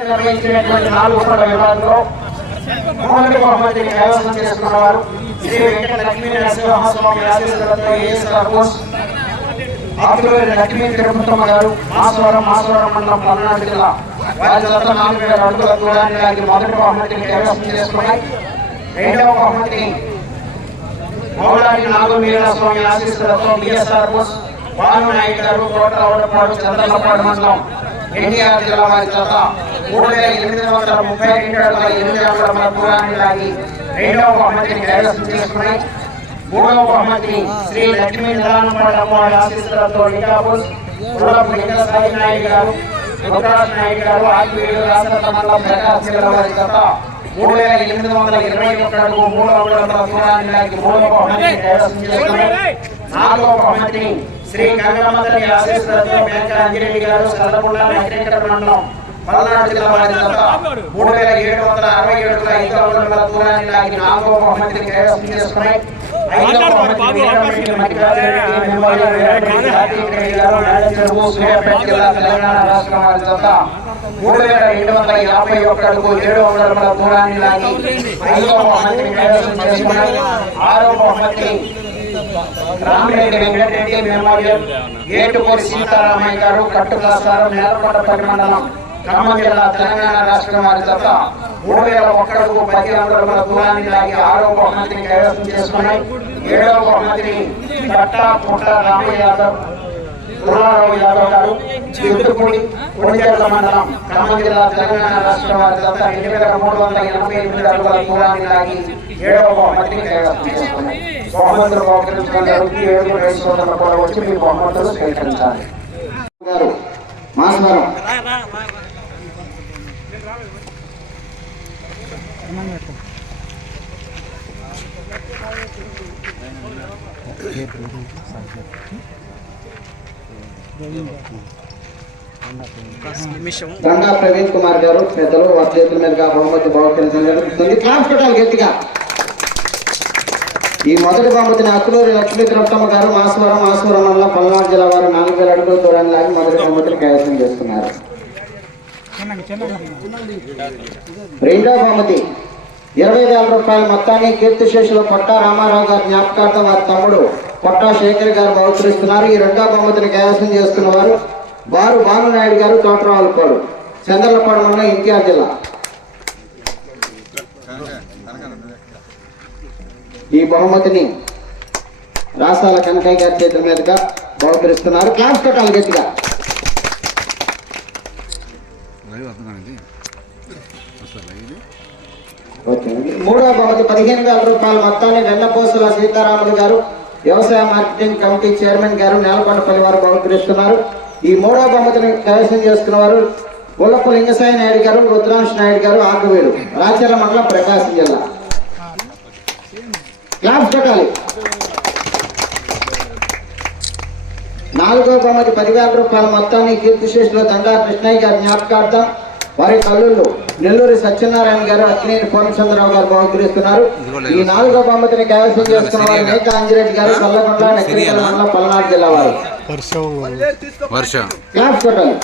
నిర్వహించినటువంటి నాలుగు పనుల విభాగంలో మొదటి బహుమతిని కైవసం చేసుకున్నవారు శ్రీ వెంకట లక్ష్మీ నరసింహస్వామి ఆశీస్సులతో ఏఎస్ఆర్ బోస్ ఆకులూరి లక్ష్మీ తిరుపతమ్మ గారు మాసవరం మాసవరం మండలం పల్నాడు జిల్లా వారి జత నాలుగు వేల అడుగుల దూరాన్ని లాగి మొదటి బహుమతిని కైవసం చేసుకున్నాయి రెండవ బహుమతిని నాలుగు నాగమీర స్వామి ఆశీస్సులతో బిఎస్ఆర్ బోస్ భాను నాయుడు గారు తోటలవడపాడు చంద్రలపాడు మండలం ఎన్టీఆర్ జిల్లా వారి జత మూడు వేల ఎనిమిది వందల ముప్పై రెండు వందల ఎనిమిది అడుగుల దూరాన్ని లాగి రెండవ బహుమతిని కైవసం చేసుకున్నాయి మూడవ బహుమతిని శ్రీ లక్ష్మీ నిదానపాడు అమ్మవారి ఆశీస్సులతో నిజాబోస్ గుల్లపు లింగ సాయి నాయుడు గారు యువరాజ్ నాయుడు గారు ఆగివేడు రాష్ట్ర మండలం ప్రకాశ్ జిల్లా వారి గత మూడు వేల ఎనిమిది వందల ఇరవై ఒకటి అడుగు మూడు అడుగుల దూరాన్ని లాగి మూడవ బహుమతిని కైవసం చేసుకున్నాయి నాలుగవ బహుమతిని శ్రీ గంగమ్మతల్లి ఆశీస్సులతో మేక అంజిరెడ్డి గారు సల్లపుల్ల నకిరేకర మండలం పల్నాడు జిల్లా జత మూడు వేల ఏడు వందల అరవై ఏడుల ఐదు అడుగుల దూరాన్ని లాగి నాలుగవ బహుమతిని కైవసం జత మూడు వేల రెండు వందల యాభై ఒక్క అడుగు ఏడు వందల దూరాన్ని లాగి ఐదవ బహుమతిని కైవసం బహుమతిని రామిరెడ్డి వెంకటరెడ్డి మెమోరియల్ ఏటుకూరి సీతారామయ్య గారు కట్టుకాసారం నేలకొండపల్లి మండలం ఖమ్మం జిల్లా తెలంగాణ రాష్ట్రం వారి జత మూడు వేల ఒక్కడుగు పది వందల దూరాన్ని లాగి ఆరో బహుమతిని కైవసం చేసుకున్నాయి ఏడవ బహుమతిని కట్ట పుట్ట రామయ్య యాదవ్ పుల్లారావు యాదవ్ గారు చిత్తుపూడి కొడిచెర్ల మండలం ఖమ్మం జిల్లా తెలంగాణ రాష్ట్రం వారి జత రెండు వేల మూడు వందల ఎనభై ఎనిమిది అడుగుల దూరాన్ని లాగి ఏడవ బహుమతిని కైవసం చేసుకున్నాయి బహుమతులు బహుకరించుకున్నారు ఈ ఏడుగురు రైతు సోదరులు కూడా వచ్చి మీ బహుమతులు స్వీకరించాలి. గారు మాస్వరం గంగా ప్రవీణ్ కుమార్ గారు పెద్దలు వారి చేతుల మీదుగా బహుమతి బహుకరించడం జరుగుతుంది. క్లాస్ పెట్టాలి గట్టిగా. ఈ మొదటి బహుమతిని అక్కులూరి లక్ష్మీ తిరుపతమ్మ గారు మాసవరం మాసవరం వల్ల పల్నాడు జిల్లా వారు నాలుగు వేల అడుగుల దూరాన్ని లాగి మొదటి బహుమతిని కైవసం చేస్తున్నారు. రెండో బహుమతి. ఇరవై వేల రూపాయల మొత్తాన్ని కీర్తిశేషులు పొట్టా రామారావు గారి జ్ఞాపకార్థం వారి తమ్ముడు పొట్టా శేఖర్ గారు బహుకరిస్తున్నారు. ఈ రెండో బహుమతిని కైవసం చేస్తున్న వారు వారు భానునాయుడు గారు తోటరావులపాడు చంద్రలపాడు మండలం ఎన్టీఆర్ జిల్లా. ఈ బహుమతిని రాసాల కనకయ్య గారి చేతుల మీదుగా బహుకరిస్తున్నారు. క్లాస్ కొట్టాలి గట్టిగా. ఓకే. మూడవ బహుమతి పదిహేను వేల రూపాయల మొత్తాన్ని వెన్నపోసల సీతారాములు గారు వ్యవసాయ మార్కెటింగ్ కమిటీ చైర్మన్ గారు నేలకొండపల్లి వారు బహుకరిస్తున్నారు. ఈ మూడవ బహుమతిని కైవసం చేసుకున్న వారు ఉల్లపు లింగసాయి నాయుడు గారు రుద్రాంశ్ నాయుడు గారు ఆకువేడు రాచర్ల మండలం ప్రకాశం జిల్లా. క్లాస్ పెట్టాలి నాలుగో బహుమతి పదివేల రూపాయల మొత్తాన్ని కీర్తిశేషులు దండా కృష్ణయ్య గారి జ్ఞాపకార్థం వారి తల్లుళ్ళు నెల్లూరి సత్యనారాయణ గారు అక్కినేని పూర్ణచంద్రరావు గారు బహుకరిస్తున్నారు ఈ నాలుగో బహుమతిని కైవసం చేసుకున్న వారు మేక అంజిరెడ్డి గారు కల్లకొండ నక్కిరికల పల్నాడు జిల్లా వారు. వర్ష. క్లాస్ కొట్టాలి.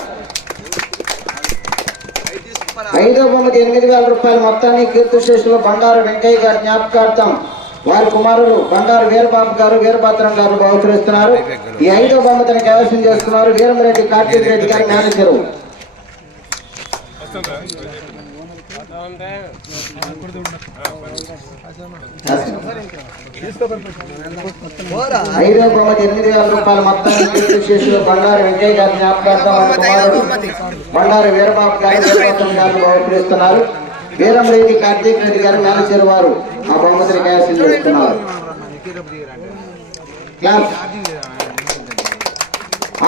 ఐదో బొమ్మకి ఎనిమిది వేల రూపాయల మొత్తాన్ని కీర్తిశేషులు బండారు వెంకయ్య గారి జ్ఞాపకార్థం వారి కుమారులు బంగారు వీరబాబు గారు వీరభద్రం గారు బహుకరిస్తున్నారు. ఈ ఐదో బొమ్మతని కైవసం చేస్తున్నారు వీరమరెడ్డి కార్తీక్ రెడ్డి గారి మేనేజరు. ఐదో బొమ్మకి ఎనిమిది వేల రూపాయలు మొత్తం కీర్తిశేషులు బండారు వెంకయ్య గారి జ్ఞాపకార్థం కుమారుడు బండారు వీరబాబు గారు వీరభద్రం గారు బహుకరిస్తున్నారు. వీరంరెడ్డి కార్తీక్ రెడ్డి గారు మేనేజర్ వారు. ఆ బహుమతిని కైవసం చేస్తున్నారు.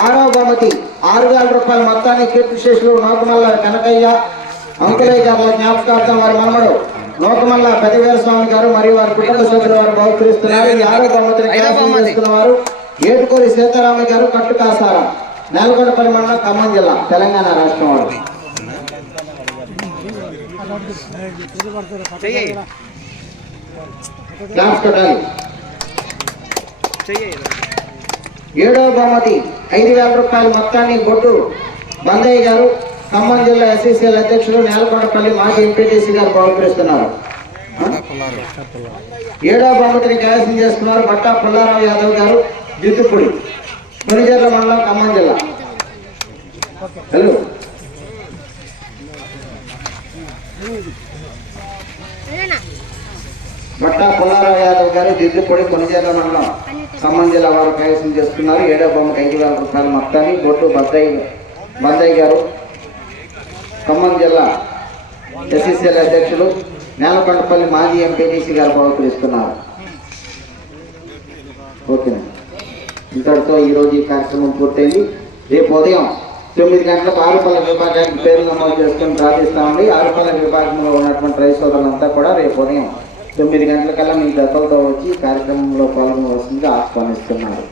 ఆరో బహుమతి. ఆరు వేల రూపాయల మొత్తాన్ని కీర్తిశేషులు నోకమల్ల కనకయ్య అంకులయ్య గారి జ్ఞాపకార్థం వారి మనమడు నోకమల్ల పెదవీర స్వామి గారు మరియు వారి కుటుంబ సభ్యులు వారు బహుకరిస్తున్నారు. ఈ ఆరో బహుమతిని కైవసం చేస్తున్న వారు ఏటుకూరి సీతారామయ్య గారు కట్టు కాసారం నేలకొండపల్లి మండలం ఖమ్మం జిల్లా తెలంగాణ రాష్ట్రం వారు. కొట్టాలి ఏడవ బహుమతి ఐదు వేల రూపాయల మొత్తాన్ని బొడ్డు బందయ్య గారు ఖమ్మం జిల్లా ఎస్సీసీఎల్ అధ్యక్షులు నేలకొండపల్లి మాజీ ఎంపీటీసీ గారు బహుకరిస్తున్నారు ఏడవ బహుమతిని కైవసం చేస్తున్నారు బట్టా పుల్లారావు యాదవ్ గారు జిత్తుపూడి. కొనిజర్ల మండలం ఖమ్మం జిల్లా. హలో బట్టా పుల్లారావు యాదవ్ గారు జిద్దుపొడి కొనిజర్ల మండలం ఖమ్మం జిల్లా వారు ప్రయత్నం చేస్తున్నారు. ఏడో బొమ్మకి ఐదు వేల రూపాయలు మొత్తాన్ని బొట్టు బద్దయ్య బద్దయ్య గారు. ఖమ్మం జిల్లా ఎస్ఎస్ఎల్ అధ్యక్షులు నేలకొండపల్లి మాజీ ఎంపీటీసీ గారు బహుకరిస్తున్నారు. ఓకేనండి ఇంతటితో ఈరోజు ఈ కార్యక్రమం పూర్తయింది. రేపు ఉదయం తొమ్మిది గంటలకు ఆరుపల్ల విభాగానికి పేరు నమోదు చేసుకొని ప్రార్థిస్తామండి ఆరుపల్ల విభాగంలో ఉన్నటువంటి రైతు సోదరులంతా కూడా రేపు ఉదయం తొమ్మిది గంటలకల్లా మీ జతలతో వచ్చి కార్యక్రమంలో పాల్గొనవలసిందిగా ఆహ్వానిస్తున్నారు.